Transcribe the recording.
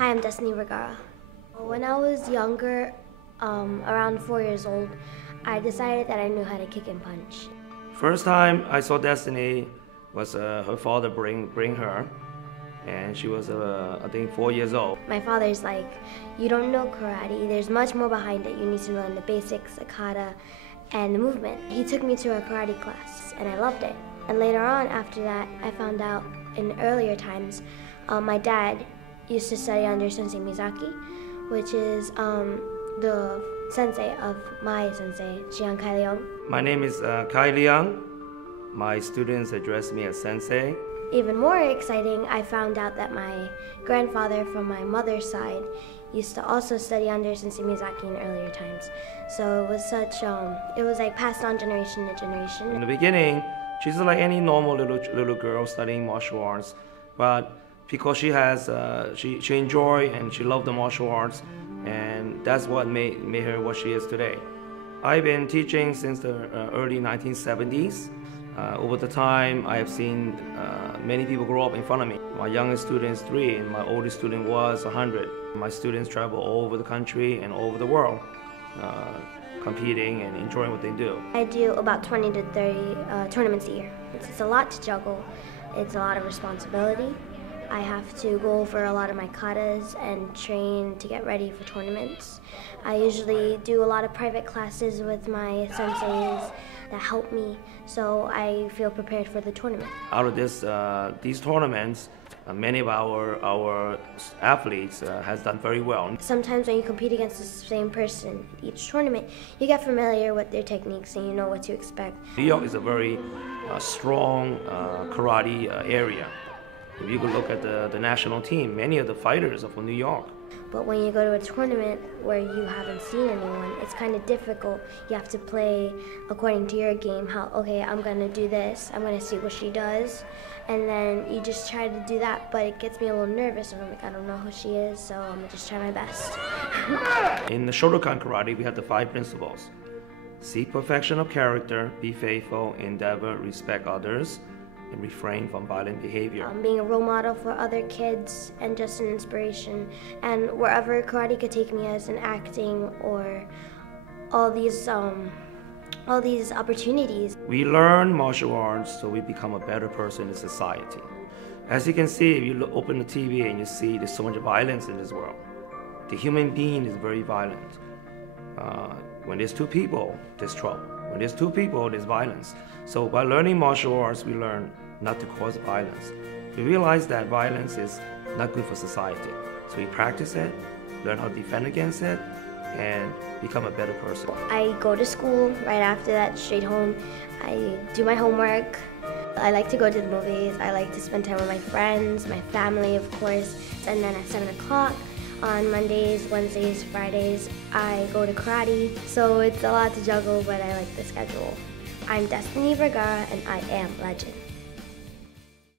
Hi, I'm Destiny Vergara. When I was younger, around 4 years old, I decided that I knew how to kick and punch. First time I saw Destiny was her father bring her, and she was I think 4 years old. My father's like, you don't know karate, there's much more behind it. You need to learn the basics, the kata, and the movement. He took me to a karate class, and I loved it. And later on, after that, I found out in earlier times, my dad used to study under Sensei Miyazaki, which is the sensei of my sensei, Leung. My name is Kai Leung. My students address me as Sensei. Even more exciting, I found out that my grandfather from my mother's side used to also study under Sensei Miyazaki in earlier times. So it was such, it was like passed on generation to generation. In the beginning, she's like any normal little girl studying martial arts, but because she has, she enjoyed and she loved the martial arts, and that's what made her what she is today. I've been teaching since the early 1970s. Over the time, I have seen many people grow up in front of me. My youngest student is 3, and my oldest student was 100. My students travel all over the country and all over the world, competing and enjoying what they do. I do about 20 to 30 tournaments a year. It's a lot to juggle. It's a lot of responsibility. I have to go over a lot of my katas and train to get ready for tournaments. I usually do a lot of private classes with my senseis that help me, so I feel prepared for the tournament. Out of these tournaments, many of our athletes has done very well. Sometimes when you compete against the same person each tournament, you get familiar with their techniques and you know what to expect. New York is a very strong karate area. If you could look at the national team, many of the fighters are from New York. But when you go to a tournament where you haven't seen anyone, it's kind of difficult. You have to play according to your game, okay, I'm going to do this, I'm going to see what she does, and then you just try to do that, but it gets me a little nervous, and I'm like, I don't know who she is, so I'm going to just try my best. In the Shotokan karate, we have the 5 principles. Seek perfection of character, be faithful, endeavor, respect others, and refrain from violent behavior. Being a role model for other kids and just an inspiration, and wherever karate could take me as an acting or all these opportunities. We learn martial arts so we become a better person in society. As you can see, if you open the TV and you see there's so much violence in this world. The human being is very violent. When there's 2 people, there's trouble. When there's 2 people, there's violence. So by learning martial arts, we learn not to cause violence. We realize that violence is not good for society. So we practice it, learn how to defend against it, and become a better person. I go to school, right after that, straight home. I do my homework. I like to go to the movies. I like to spend time with my friends, my family, of course. And then at 7 o'clock, on Mondays, Wednesdays, Fridays, I go to karate. So it's a lot to juggle, but I like the schedule. I'm Destiny Vergara, and I am legend.